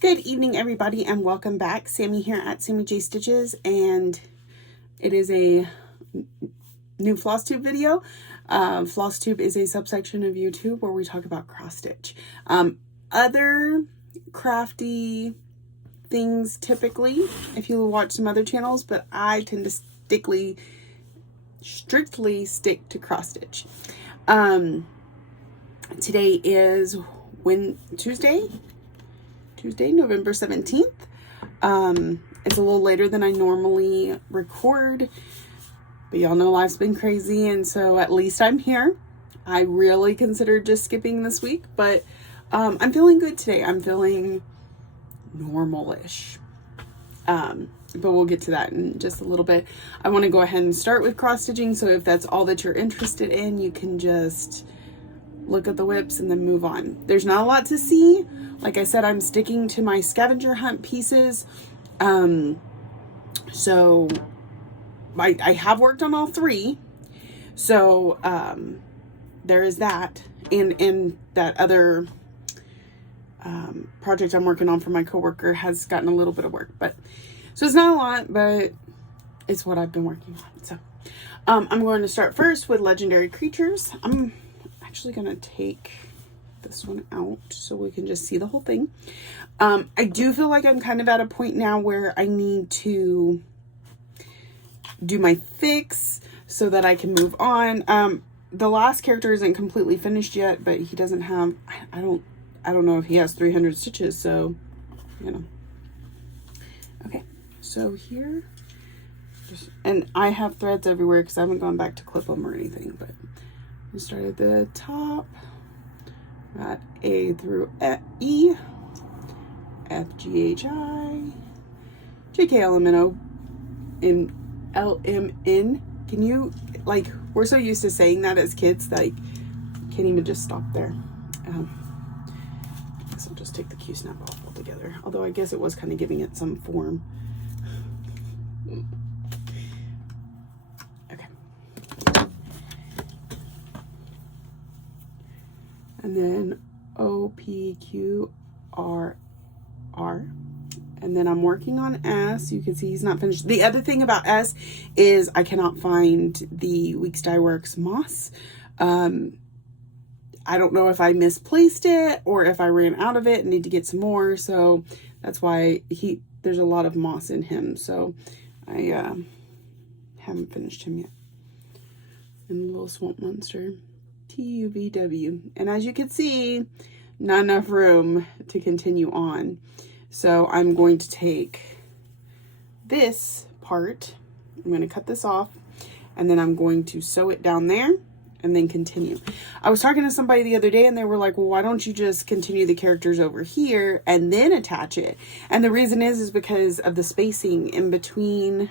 Good evening, everybody, and welcome back. Sammy here at Sammy J Stitches, and it is a new floss tube video. Floss tube is a subsection of YouTube where we talk about cross stitch. Other crafty things typically, if you watch some other channels, but I tend to strictly stick to cross stitch. Today is Tuesday, November 17th. It's a little later than I normally record, but y'all know life's been crazy, and so at least I'm here. I really considered just skipping this week, but I'm feeling good today. I'm feeling normal-ish. But we'll get to that in just a little bit. I want to go ahead and start with cross stitching, so if that's all that you're interested in, you can just look at the WIPs and then move on. There's not a lot to see. Like I said, I'm sticking to my Scavenger Hunt pieces. So I have worked on all three. So there is that. And that other project I'm working on for my coworker has gotten a little bit of work. So it's not a lot, but it's what I've been working on. So I'm going to start first with Legendary Creatures. I'm actually going to take this one out so we can just see the whole thing. I do feel like I'm kind of at a point now where I need to do my fix so that I can move on. The last character isn't completely finished yet, but he doesn't have, I don't know if he has 300 stitches, so, you know. Okay, so here, and I have threads everywhere because I haven't gone back to clip them or anything, but we start at the top. Got A through E, F, G, H, I, J, K, L, M, N, O, and L, M, N. Can you, like, we're so used to saying that as kids that, like, can't even just stop there. I guess I'll just take the Q-snap off altogether. Although I guess it was kind of giving it some form. And then O, P, Q, R, R. And then I'm working on S. You can see he's not finished. The other thing about S is I cannot find the Weeks Dye Works moss. I don't know if I misplaced it or if I ran out of it and need to get some more. So that's why there's a lot of moss in him. So I haven't finished him yet. And the little swamp monster. TUVW, and as you can see, not enough room to continue on, so I'm going to take this part, I'm going to cut this off, and then I'm going to sew it down there and then continue. I was talking to somebody the other day and they were like, well, why don't you just continue the characters over here and then attach it? And the reason is because of the spacing in between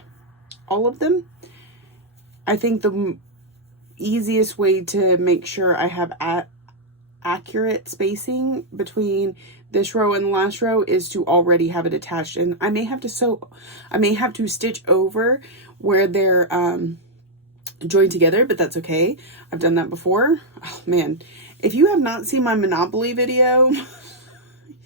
all of them. I think the easiest way to make sure I have accurate spacing between this row and the last row is to already have it attached. And I may have to stitch over where they're joined together, but that's okay. I've done that before. Oh man, if you have not seen my Monopoly video, you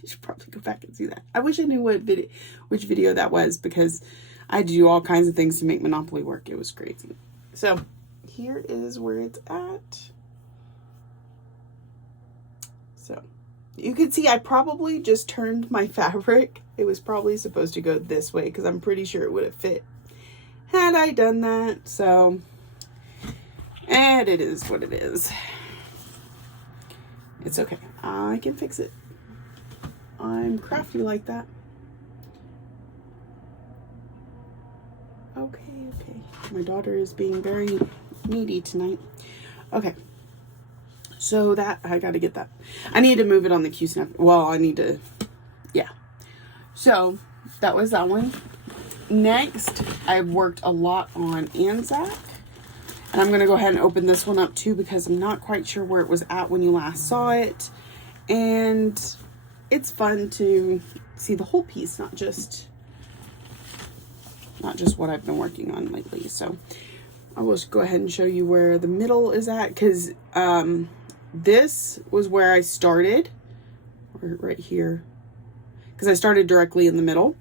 should probably go back and see that. I wish I knew which video that was, because I had to do all kinds of things to make Monopoly work. It was crazy. So here is where it's at. So you can see I probably just turned my fabric. It was probably supposed to go this way because I'm pretty sure it would have fit had I done that. So, and it is what it is. It's okay. I can fix it. I'm crafty like that. Okay. My daughter is being very needy tonight. Okay, so that I got to get that. I need to move it on the Q-snap. Well, yeah. So that was that one. Next, I've worked a lot on Anzac, and I'm going to go ahead and open this one up too because I'm not quite sure where it was at when you last saw it, and it's fun to see the whole piece, not just what I've been working on lately. So I will just go ahead and show you where the middle is at, because this was where I started, or right here, because I started directly in the middle,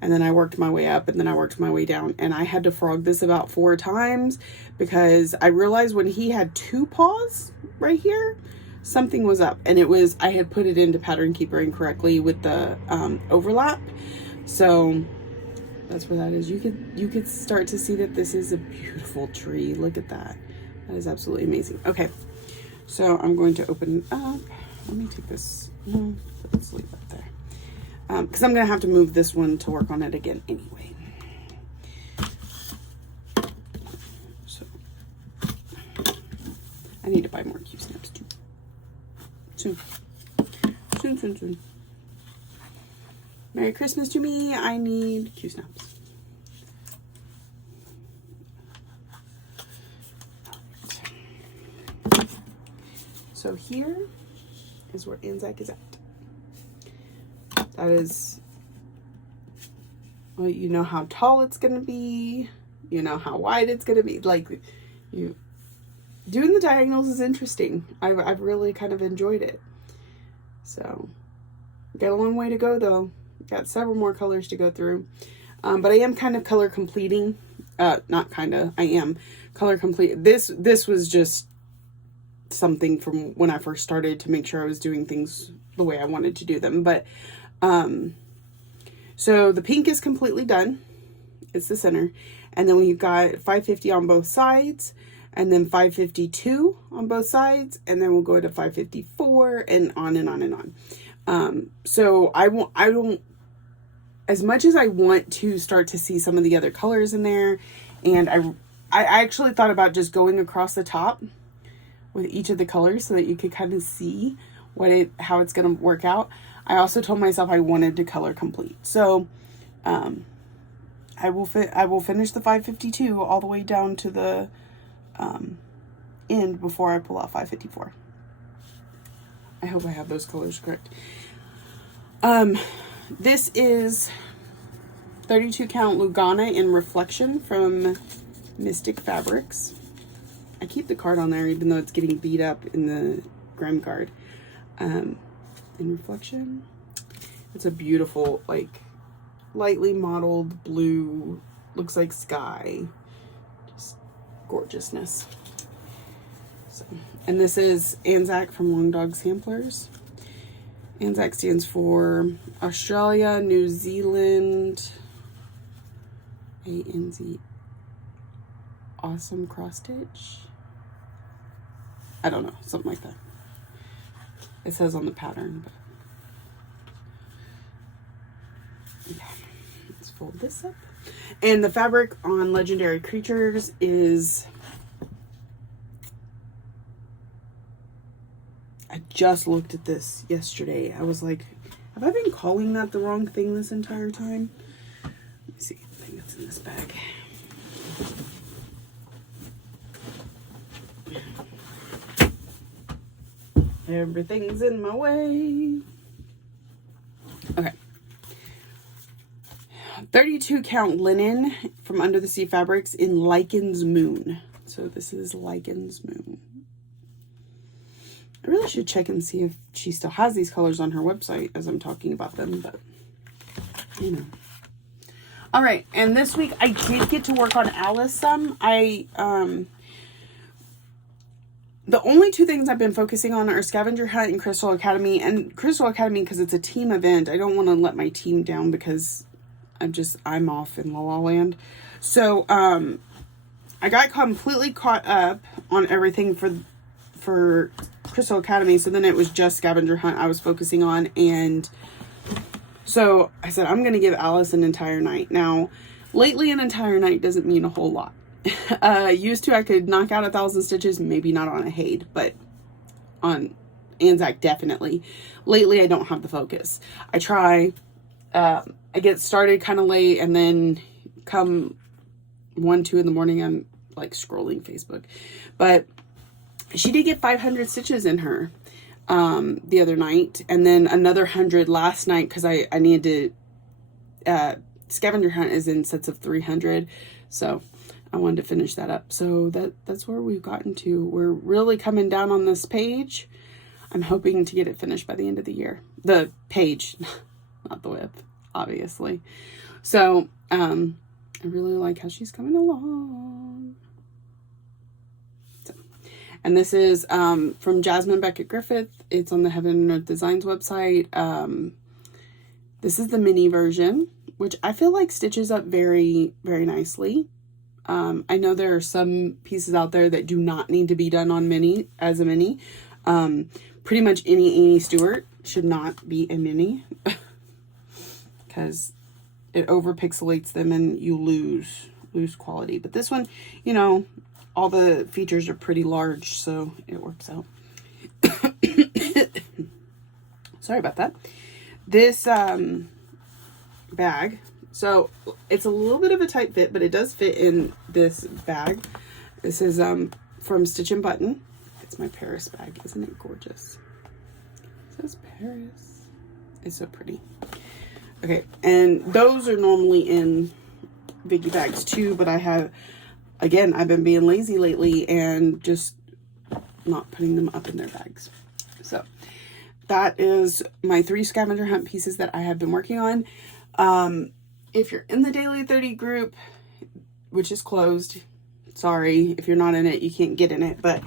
and then I worked my way up, and then I worked my way down, and I had to frog this about 4 times because I realized when he had 2 paws right here, something was up, and it was, I had put it into Pattern Keeper incorrectly with the overlap. So that's where that is. You could start to see that this is a beautiful tree. Look at that. That is absolutely amazing. Okay, so I'm going to open it up. Let me take this. No, let's leave that there. Because I'm going to have to move this one to work on it again anyway. So I need to buy more Q snaps too. Soon. Soon. Merry Christmas to me. I need Q snaps. Right. So here is where Anzac is at. That is, well, you know how tall it's going to be. You know how wide it's going to be. Like, doing the diagonals is interesting. I've really kind of enjoyed it. So, got a long way to go though. Got several more colors to go through. But I am kind of color completing. Not kind of. I am color complete. This was just something from when I first started to make sure I was doing things the way I wanted to do them. But, so the pink is completely done. It's the center. And then we've got 550 on both sides, and then 552 on both sides, and then we'll go to 554 and on and on and on. So I don't, as much as I want to start to see some of the other colors in there, and I actually thought about just going across the top with each of the colors so that you could kind of see how it's going to work out. I also told myself I wanted to color complete. So, I will finish the 552 all the way down to the end before I pull out 554. I hope I have those colors correct. This is 32 count Lugana in Reflection from Mystic Fabrics. I keep the card on there even though it's getting beat up in the Grim card. In Reflection. It's a beautiful, like, lightly modeled blue, looks like sky, just gorgeousness. So, and this is Anzac from Long Dog Samplers. Anzac stands for Australia, New Zealand, ANZ, awesome cross stitch. I don't know, something like that. It says on the pattern, but yeah. Let's fold this up. And the fabric on Legendary Creatures is, I just looked at this yesterday. I was like, have I been calling that the wrong thing this entire time? Let me see. I think it's in this bag. Everything's in my way. Okay. 32 count linen from Under the Sea Fabrics in Lycan's Moon. So this is Lycan's Moon. I really should check and see if she still has these colors on her website as I'm talking about them, but you know. All right, and this week I did get to work on Alice some. The only 2 things I've been focusing on are Scavenger Hunt and Crystal Academy. And Crystal Academy, because it's a team event, I don't want to let my team down because I'm off in La La Land. So, I got completely caught up on everything for Crystal Academy. So then it was just Scavenger Hunt I was focusing on. And so I said, I'm going to give Alice an entire night. Now, lately an entire night doesn't mean a whole lot. Used to, I could knock out 1,000 stitches, maybe not on a Haid, but on Anzac, definitely. Lately, I don't have the focus. I try, I get started kind of late, and then come 1, 2 in the morning, I'm like scrolling Facebook. But she did get 500 stitches in her, the other night, and then another 100 last night, because I needed to, Scavenger Hunt is in sets of 300, so I wanted to finish that up. So that's where we've gotten to. We're really coming down on this page. I'm hoping to get it finished by the end of the year. The page. not the width, obviously. So, I really like how she's coming along. So, and this is from Jasmine Beckett Griffith. It's on the Heaven and Earth Designs website. This is the mini version, which I feel like stitches up very, very nicely. I know there are some pieces out there that do not need to be done on mini as a mini. Pretty much any Amy Stewart should not be a mini because it over pixelates them and you lose quality. But this one, you know, all the features are pretty large, so it works out. Sorry about that. This bag, so it's a little bit of a tight fit, but it does fit in this bag. This is from Stitch and Button. It's my Paris bag. Isn't it gorgeous? It says Paris. It's so pretty. Okay, and those are normally in Vicky bags too, but I have, again, I've been being lazy lately and just not putting them up in their bags. So that is my 3 Scavenger Hunt pieces that I have been working on. If you're in the Daily 30 group, which is closed, sorry, if you're not in it, you can't get in it, but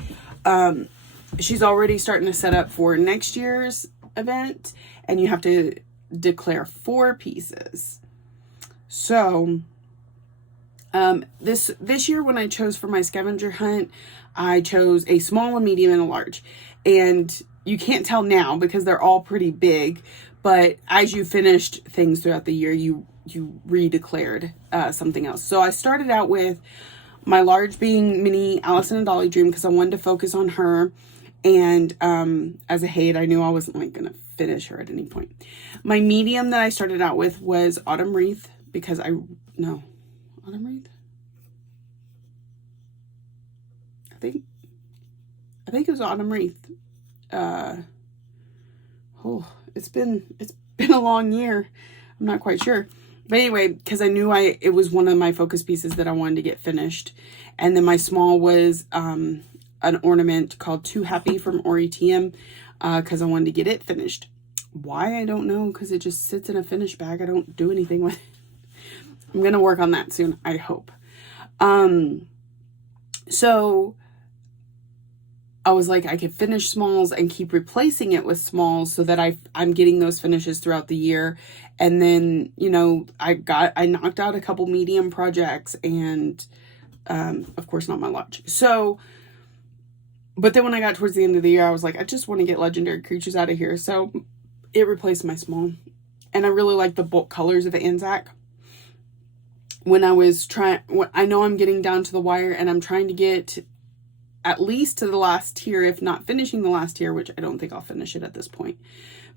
she's already starting to set up for next year's event, and you have to declare 4 pieces. So this year when I chose for my Scavenger Hunt, I chose a small, a medium, and a large. And you can't tell now because they're all pretty big, but as you finished things throughout the year, you redeclared something else. So I started out with my large being mini Alice and a Dolly Dream because I wanted to focus on her. And as a Haid, I knew I wasn't like going to finish her at any point. My medium that I started out with was Autumn Wreath because Autumn Wreath? I think it was Autumn Wreath. It's been a long year. I'm not quite sure. But anyway, because I knew it was one of my focus pieces that I wanted to get finished. And then my small was an ornament called Too Happy from Ori TM because I wanted to get it finished. Why? I don't know, because it just sits in a finished bag. I don't do anything with it. I'm going to work on that soon, I hope. So I was like, I could finish smalls and keep replacing it with smalls so that I'm getting those finishes throughout the year. And then, you know, I knocked out a couple medium projects and, of course, not my large. So, but then when I got towards the end of the year, I was like, I just want to get Legendary Creatures out of here. So it replaced my small. And I really like the bulk colors of the Anzac. When I know I'm getting down to the wire and I'm trying to get at least to the last tier, if not finishing the last tier, which I don't think I'll finish it at this point.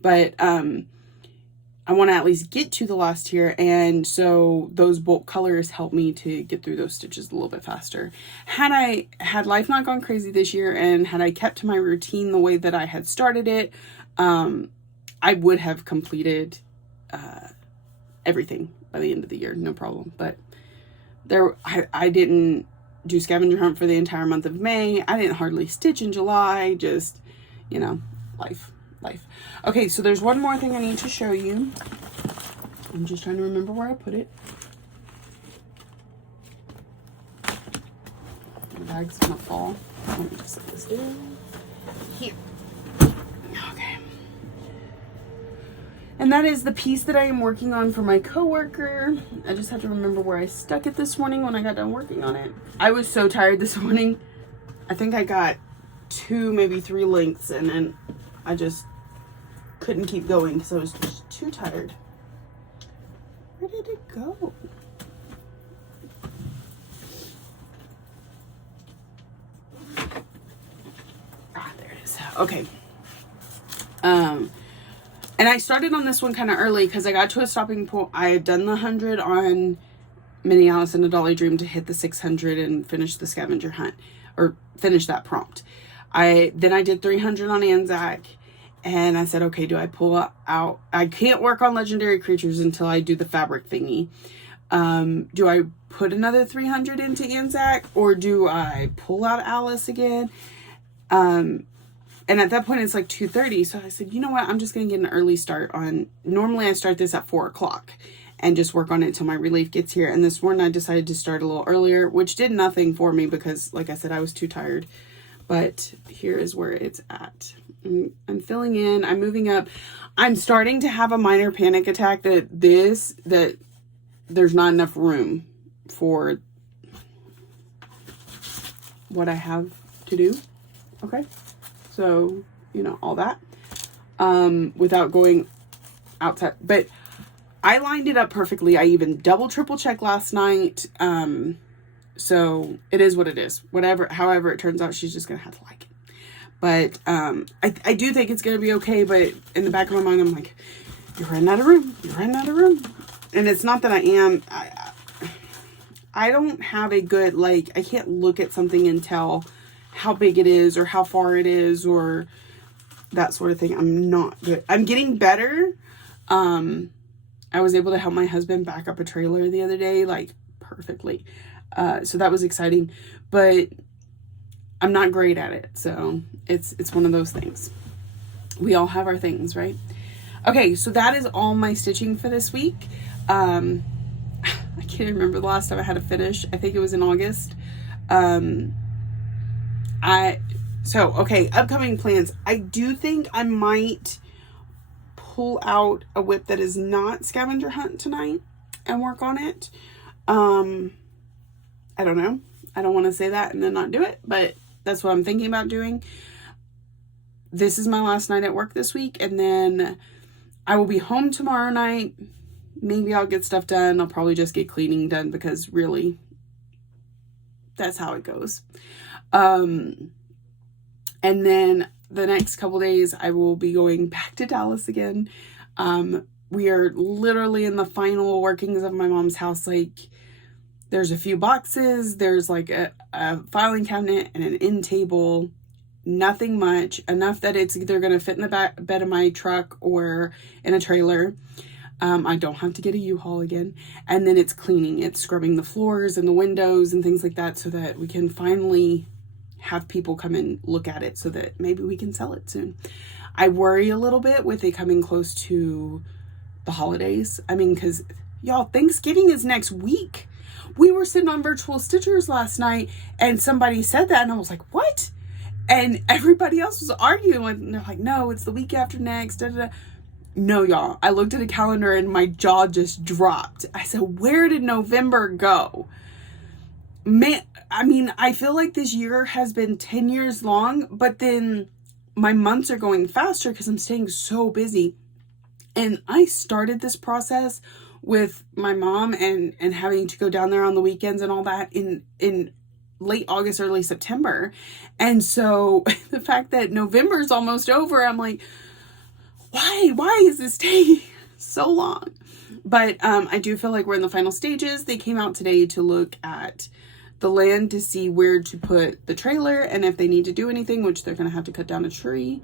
But I want to at least get to the last tier, and so those bulk colors help me to get through those stitches a little bit faster. Had life not gone crazy this year, and had I kept to my routine the way that I had started it, I would have completed everything by the end of the year, no problem. But I didn't do Scavenger Hunt for the entire month of May. I didn't hardly stitch in July. Just, you know, life. Okay, so there's one more thing I need to show you. I'm just trying to remember where I put it. The bag's gonna fall. Let me just set this in here. Okay. And that is the piece that I am working on for my coworker. I just have to remember where I stuck it this morning when I got done working on it. I was so tired this morning. I think I got 2, maybe 3 lengths, and then I just couldn't keep going because I was just too tired. Where did it go? There it is. Okay. And I started on this one kind of early because I got to a stopping point. I had done the 100 on Mini Alice and a Dolly Dream to hit the 600 and finish the Scavenger Hunt, or finish that prompt. Then I did 300 on Anzac, and I said, okay, do I pull out? I can't work on Legendary Creatures until I do the fabric thingy. Do I put another 300 into Anzac, or do I pull out Alice again? And at that point it's like 2:30. So I said, you know what? I'm just going to get an early start on, normally I start this at 4:00 and just work on it till my relief gets here. And this morning I decided to start a little earlier, which did nothing for me because, like I said, I was too tired. But here is where it's at. I'm filling in, I'm moving up. I'm starting to have a minor panic attack that there's not enough room for what I have to do. Okay. So, you know, all that, without going outside, but I lined it up perfectly. I even double, triple checked last night. So it is what it is, however it turns out, she's just going to have to like it. But, I do think it's going to be okay. But in the back of my mind, I'm like, you're running out of room. You're running out of room. And it's not that I am, I don't have a good, like, I can't look at something and tell how big it is or how far it is or that sort of thing. I'm not good. I'm getting better. I was able to help my husband back up a trailer the other day, like perfectly. So that was exciting, but I'm not great at it. So it's one of those things. We all have our things, right? Okay. So that is all my stitching for this week. I can't remember the last time I had to finish. I think it was in August. Okay, upcoming plans. I do think I might pull out a whip that is not Scavenger Hunt tonight and work on it. I don't know. I don't want to say that and then not do it, but that's what I'm thinking about doing. This is my last night at work this week, and then I will be home tomorrow night. Maybe I'll get stuff done. I'll probably just get cleaning done because really, that's how it goes. And then the next couple days I will be going back to Dallas again. We are literally in the final workings of my mom's house. Like, there's a few boxes. There's like a filing cabinet and an end table. Nothing much. Enough that it's either going to fit in the bed of my truck or in a trailer. I don't have to get a U-Haul again. And then it's cleaning. It's scrubbing the floors and the windows and things like that so that we can finally have people come and look at it so that maybe we can sell it soon. I worry a little bit with it coming close to the holidays. I mean, because y'all, Thanksgiving is next week. We were sitting on Virtual Stitchers last night and somebody said that and I was like, what? And everybody else was arguing and they're like, no, it's the week after next. Da, da, da. No, y'all. I looked at a calendar and my jaw just dropped. I said, where did November go? Man, I mean, I feel like this year has been 10 years long, but then my months are going faster because I'm staying so busy. And I started this process with my mom and having to go down there on the weekends and all that in late August, early September. And so the fact that November is almost over, I'm like, why is this taking so long? But I do feel like we're in the final stages. They came out today to look at the land to see where to put the trailer and if they need to do anything, which they're going to have to cut down a tree,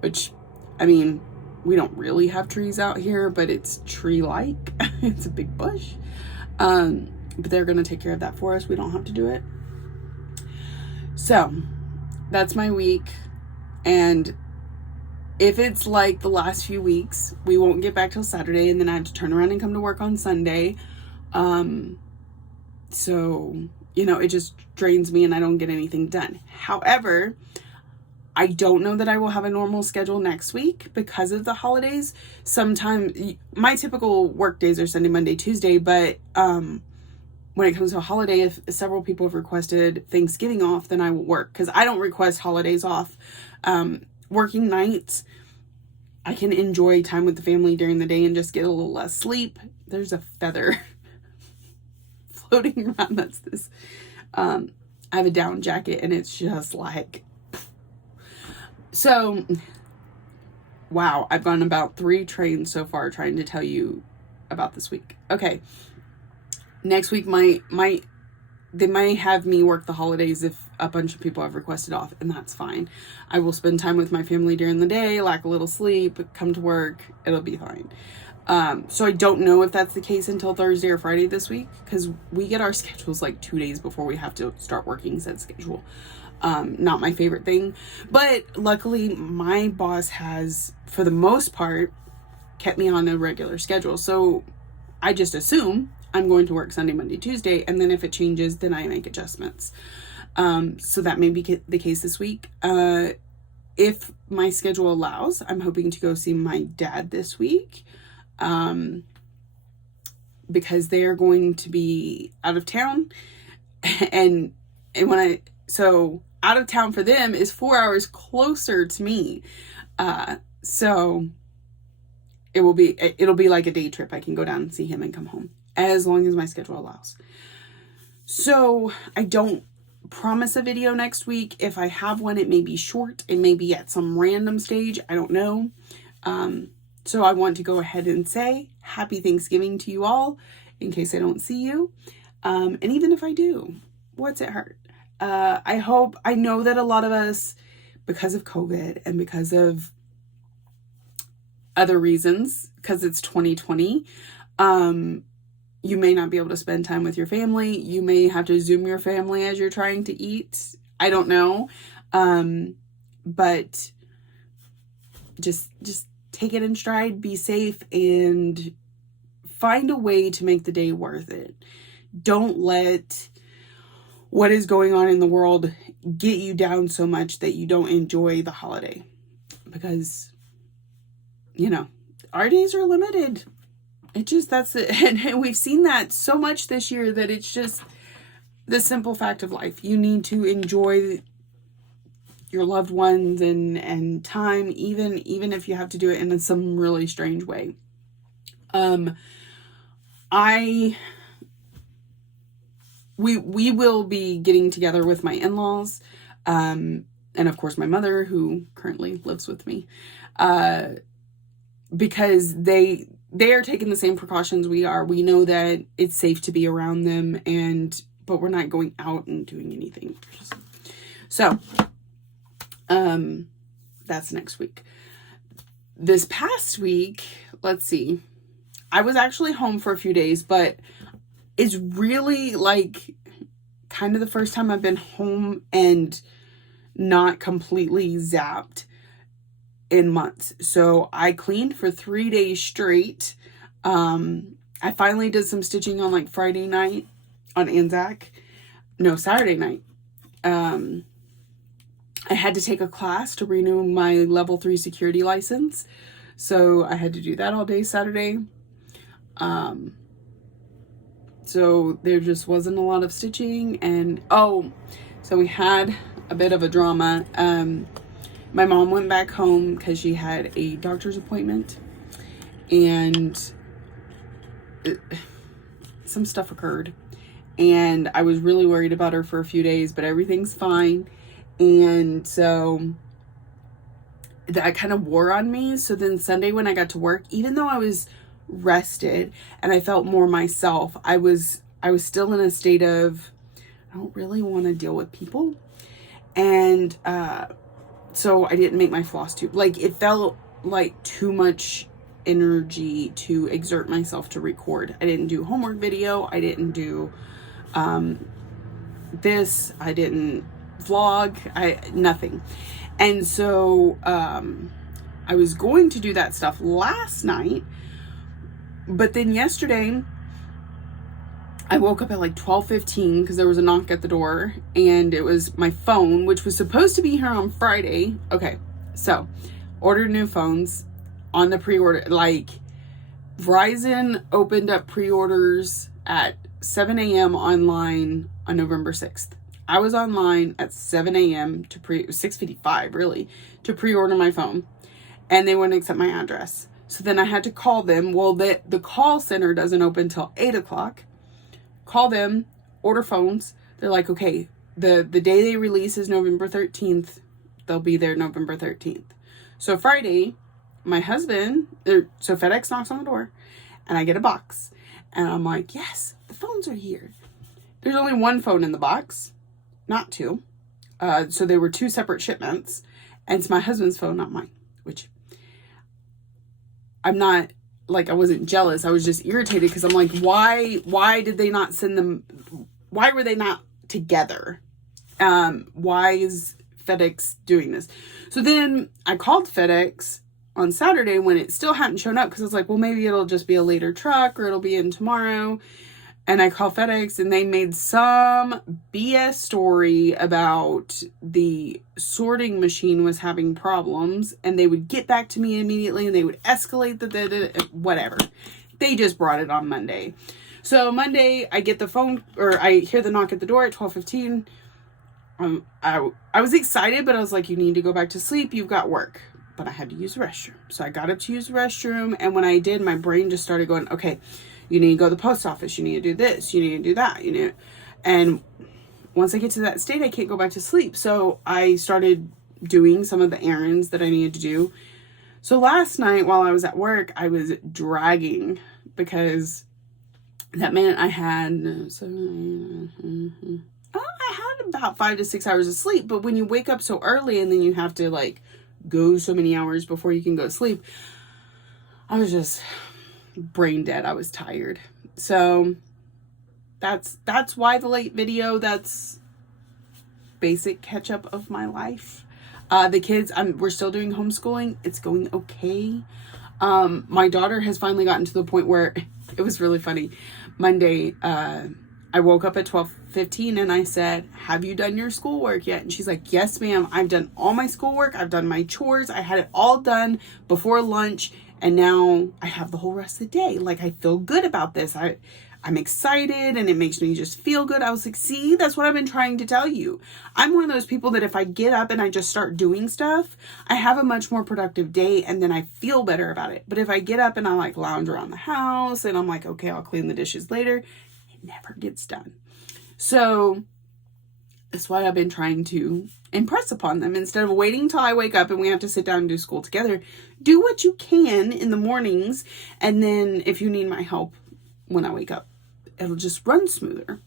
which, I mean, we don't really have trees out here, but it's tree-like. It's a big bush. But they're going to take care of that for us. We don't have to do it. So that's my week. And if it's like the last few weeks, we won't get back till Saturday, and then I have to turn around and come to work on Sunday. So, you know, it just drains me and I don't get anything done. However, I don't know that I will have a normal schedule next week because of the holidays. Sometimes my typical work days are Sunday, Monday, Tuesday, but when it comes to a holiday, if several people have requested Thanksgiving off, then I will work because I don't request holidays off. Working nights, I can enjoy time with the family during the day and just get a little less sleep. There's a feather floating around. That's this. I have a down jacket and it's just like, so, wow, I've gone about 3 trains so far trying to tell you about this week. Okay. Next week, they might have me work the holidays if a bunch of people have requested off, and that's fine. I will spend time with my family during the day, lack a little sleep, come to work, it'll be fine. So I don't know if that's the case until Thursday or Friday this week, because we get our schedules like 2 days before we have to start working said schedule. Not my favorite thing. But luckily, my boss has, for the most part, kept me on a regular schedule. So I just assume I'm going to work Sunday, Monday, Tuesday. And then if it changes, then I make adjustments. So that may be the case this week. If my schedule allows, I'm hoping to go see my dad this week. Because they are going to be out of town. And so out of town for them is 4 hours closer to me. So it'll be like a day trip. I can go down and see him and come home as long as my schedule allows. So I don't promise a video next week. If I have one, it may be short. It may be at some random stage. I don't know. So I want to go ahead and say happy Thanksgiving to you all in case I don't see you. And even if I do, what's it hurt? I know that a lot of us, because of COVID and because of other reasons, because it's 2020, you may not be able to spend time with your family. You may have to Zoom your family as you're trying to eat. I don't know. But just take it in stride, be safe, and find a way to make the day worth it. Don't let what is going on in the world get you down so much that you don't enjoy the holiday. Because, our days are limited. That's it. And we've seen that so much this year that it's just the simple fact of life. You need to enjoy your loved ones and time, even if you have to do it in some really strange way. We will be getting together with my in-laws, and of course my mother, who currently lives with me, because they are taking the same precautions we are. We know that it's safe to be around them, but we're not going out and doing anything. So, that's next week. This past week, let's see, I was actually home for a few days, but it's really kind of the first time I've been home and not completely zapped in months. So I cleaned for 3 days straight. I finally did some stitching on Friday night on Anzac. No, Saturday night. I had to take a class to renew my level 3 security license. So I had to do that all day Saturday. So there just wasn't a lot of stitching. And, so we had a bit of a drama. My mom went back home because she had a doctor's appointment. And some stuff occurred. And I was really worried about her for a few days, but everything's fine. And so that kind of wore on me. So then Sunday when I got to work, even though I was rested and I felt more myself, I was still in a state of, I don't really want to deal with people. And so I didn't make my floss tube. It felt like too much energy to exert myself to record. I didn't do homework video. I didn't do this. I didn't vlog. Nothing. And so I was going to do that stuff last night, but then yesterday I woke up at 12:15 because there was a knock at the door, and it was my phone, which was supposed to be here on Friday. Okay, so ordered new phones on the pre-order. Verizon opened up pre-orders at 7 a.m. online on November 6th. I was online at 7 a.m. 6:55 really, to pre-order my phone, and they wouldn't accept my address. So then I had to call them. Well, the call center doesn't open till 8 o'clock. Call them, order phones. They're like, okay, the day they release is November 13th. They'll be there November 13th. So Friday, my husband, so FedEx knocks on the door, and I get a box. And I'm like, yes, the phones are here. There's only one phone in the box, not two. So they were two separate shipments. And it's my husband's phone, not mine. Which, I'm not, I wasn't jealous. I was just irritated because I'm like, why did they not send them? Why were they not together? Why is FedEx doing this? So then I called FedEx on Saturday when it still hadn't shown up, because I was like, well, maybe it'll just be a later truck, or it'll be in tomorrow. And I called FedEx, and they made some BS story about the sorting machine was having problems, and they would get back to me immediately, and they would escalate whatever. They just brought it on Monday. So Monday, I get the phone, or I hear the knock at the door at 12:15. I was excited, but I was like, you need to go back to sleep. You've got work. But I had to use the restroom. So I got up to use the restroom, and when I did, my brain just started going, okay, you need to go to the post office. You need to do this. You need to do that. You know, and once I get to that state, I can't go back to sleep. So I started doing some of the errands that I needed to do. So last night while I was at work, I was dragging, because that meant I had about 5 to 6 hours of sleep. But when you wake up so early and then you have to like go so many hours before you can go to sleep, I was just brain dead. I was tired. So that's why the late video. That's basic catch up of my life. The kids, we're still doing homeschooling. It's going okay. My daughter has finally gotten to the point where it was really funny. Monday, I woke up at 12:15 and I said, have you done your schoolwork yet? And she's like, yes, ma'am. I've done all my schoolwork. I've done my chores. I had it all done before lunch. And now I have the whole rest of the day. Like, I feel good about this. I'm excited, and it makes me just feel good. I was like, see, that's what I've been trying to tell you. I'm one of those people that if I get up and I just start doing stuff, I have a much more productive day, and then I feel better about it. But if I get up and I like lounge around the house and I'm like, okay, I'll clean the dishes later, it never gets done. So that's why I've been trying to impress upon them. Instead of waiting till I wake up and we have to sit down and do school together, do what you can in the mornings. And then if you need my help when I wake up, it'll just run smoother.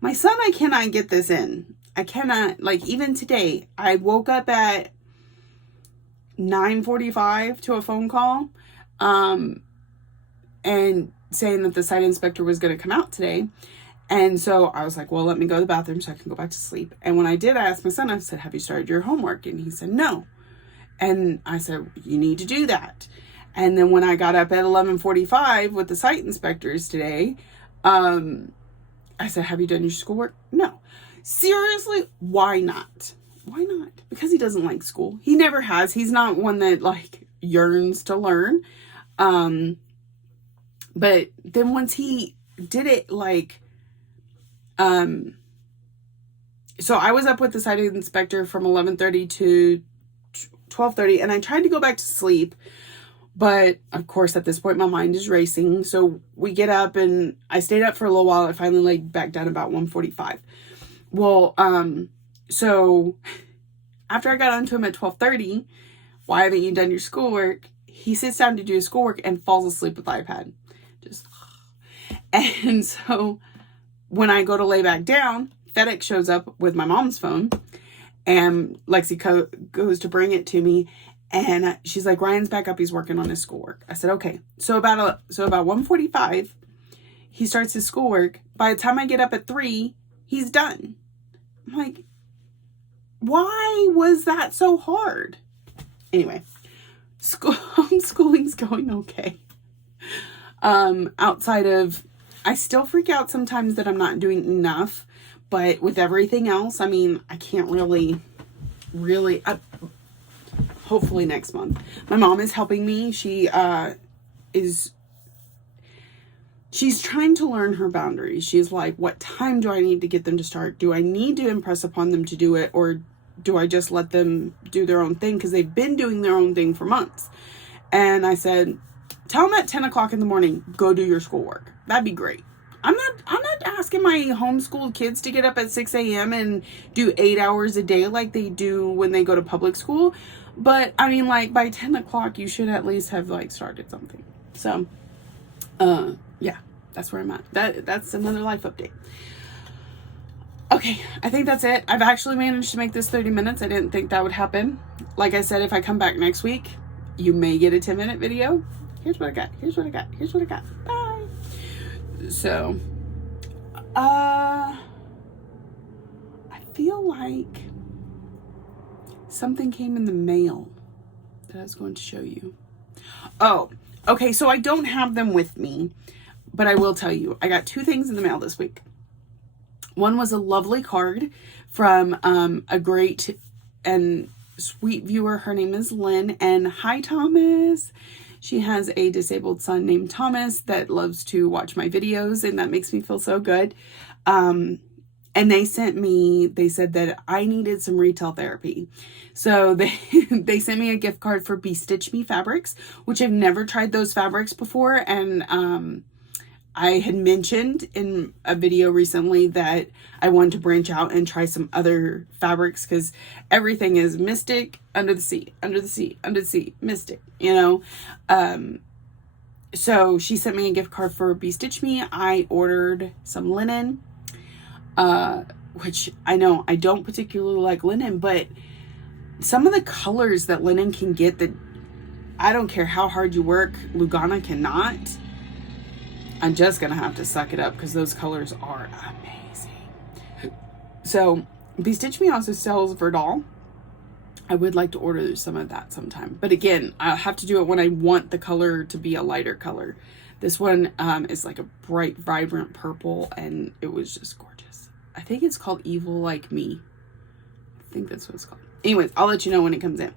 My son, I cannot get this in. I cannot, like, even today, I woke up at 9:45 to a phone call, and saying that the site inspector was going to come out today. And so I was like, well, let me go to the bathroom so I can go back to sleep. And when I did, I asked my son, I said, have you started your homework? And he said, no. And I said, you need to do that. And then when I got up at 11:45 with the site inspectors today, I said, have you done your schoolwork? No. Seriously, why not? Why not? Because he doesn't like school. He never has. He's not one that like yearns to learn. But then once he did it, like, so I was up with the site inspector from 11:30 to 12:30, and I tried to go back to sleep. But of course, at this point, my mind is racing. So we get up, and I stayed up for a little while. I finally laid back down about 1:45. Well, so after I got onto him at 12:30, why haven't you done your schoolwork? He sits down to do his schoolwork and falls asleep with the iPad. And so when I go to lay back down, FedEx shows up with my mom's phone, and Lexi goes to bring it to me. And she's like, Ryan's back up. He's working on his schoolwork. I said, okay. So about 1:45, he starts his schoolwork. By the time I get up at 3, he's done. I'm like, why was that so hard? Anyway, homeschooling's going okay. Outside of, I still freak out sometimes that I'm not doing enough, but with everything else, I mean, I can't really, hopefully next month. My mom is helping me. She's trying to learn her boundaries. She's like, what time do I need to get them to start? Do I need to impress upon them to do it? Or do I just let them do their own thing? Because they've been doing their own thing for months. And I said, tell them at 10 o'clock in the morning, go do your schoolwork. That'd be great. I'm not asking my homeschooled kids to get up at 6 a.m. and do 8 hours a day like they do when they go to public school. But I mean, like, by 10 o'clock, you should at least have like started something. So, yeah, that's where I'm at. That's another life update. Okay, I think that's it. I've actually managed to make this 30 minutes. I didn't think that would happen. Like I said, if I come back next week, you may get a 10-minute video. Here's what I got. Here's what I got. Here's what I got. Bye. So, I feel like something came in the mail that I was going to show you. Oh, okay, so I don't have them with me, but I will tell you, I got 2 things in the mail this week. One was a lovely card from a great and sweet viewer. Her name is Lynn, and hi, Thomas. She has a disabled son named Thomas that loves to watch my videos, and that makes me feel so good. And they said that I needed some retail therapy. So they sent me a gift card for Be Stitch Me fabrics, which I've never tried those fabrics before. And I had mentioned in a video recently that I wanted to branch out and try some other fabrics, because everything is Mystic, Under the Sea, Under the Sea, Under the Sea, Mystic, you know. So she sent me a gift card for Be Stitch Me. I ordered some linen, which I know I don't particularly like linen, but some of the colors that linen can get, that I don't care how hard you work, Lugana cannot. I'm just going to have to suck it up because those colors are amazing. So, Be Stitch Me also sells Verdal. I would like to order some of that sometime. But again, I'll have to do it when I want the color to be a lighter color. This one is like a bright, vibrant purple, and it was just gorgeous. I think it's called Evil Like Me. I think that's what it's called. Anyways, I'll let you know when it comes in.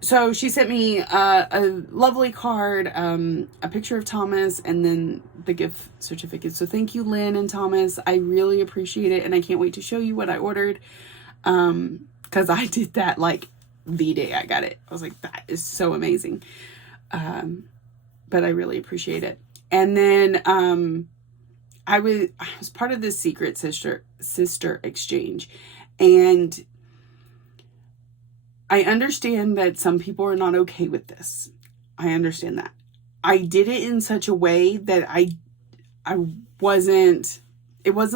So she sent me a lovely card, a picture of Thomas, and then the gift certificate. So thank you, Lynn and Thomas. I really appreciate it, and I can't wait to show you what I ordered, because I did that like the day I got it. I was like, that is so amazing. But I really appreciate it. And then I was part of this secret sister exchange, and I understand that some people are not okay with this. I understand that. I did it in such a way that it wasn't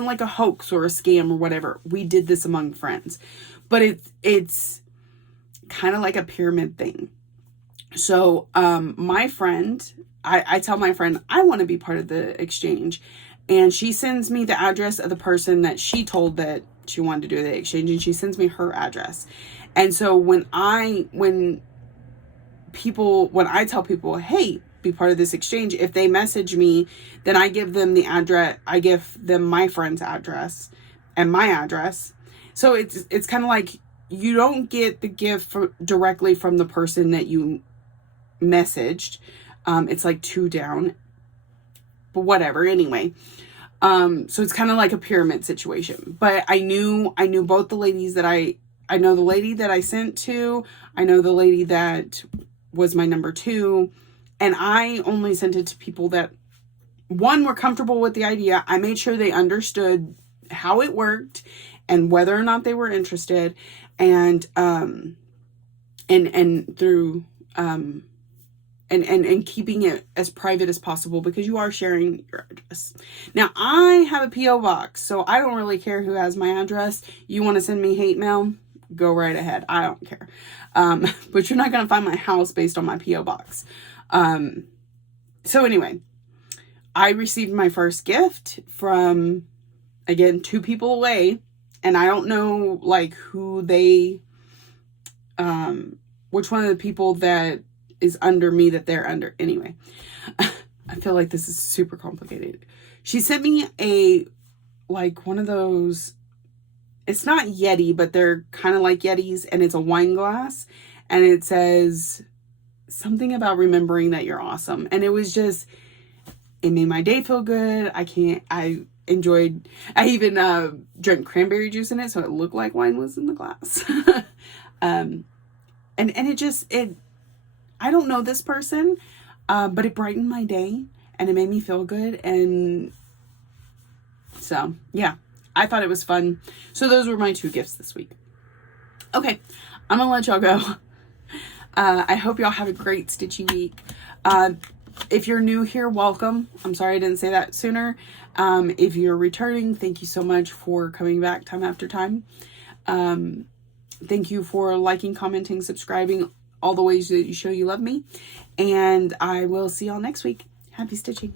like a hoax or a scam or whatever. We did this among friends, but it's kind of like a pyramid thing. So, my friend, I tell my friend, I want to be part of the exchange, and she sends me the address of the person that she told that she wanted to do the exchange, and she sends me her address. And so when I tell people, hey, be part of this exchange, if they message me, then I give them the address. I give them my friend's address and my address. So it's kind of like you don't get the gift directly from the person that you messaged. It's like 2 down, but whatever. Anyway, so it's kind of like a pyramid situation. But I knew both the ladies that I know the lady that I sent to. I know the lady that was my number 2. And I only sent it to people that, one, were comfortable with the idea. I made sure they understood how it worked and whether or not they were interested. And through, and keeping it as private as possible, because you are sharing your address. Now, I have a P.O. box, so I don't really care who has my address. You want to send me hate mail? Go right ahead. I don't care. But you're not going to find my house based on my P.O. box. So anyway, I received my first gift from, again, 2 people away, and I don't know like who they, which one of the people that is under me that they're under. Anyway, I feel like this is super complicated. She sent me one of those, it's not Yeti, but they're kind of like Yetis, and it's a wine glass, and it says something about remembering that you're awesome. And it was just, it made my day feel good. I even drank cranberry juice in it, so it looked like wine was in the glass. And I don't know this person, but it brightened my day, and it made me feel good. And so, yeah, I thought it was fun. So those were my 2 gifts this week. Okay, I'm gonna let y'all go. I hope y'all have a great stitchy week. If you're new here, welcome. I'm sorry I didn't say that sooner. If you're returning, thank you so much for coming back time after time. Thank you for liking, commenting, subscribing, all the ways that you show you love me. And I will see y'all next week. Happy stitching.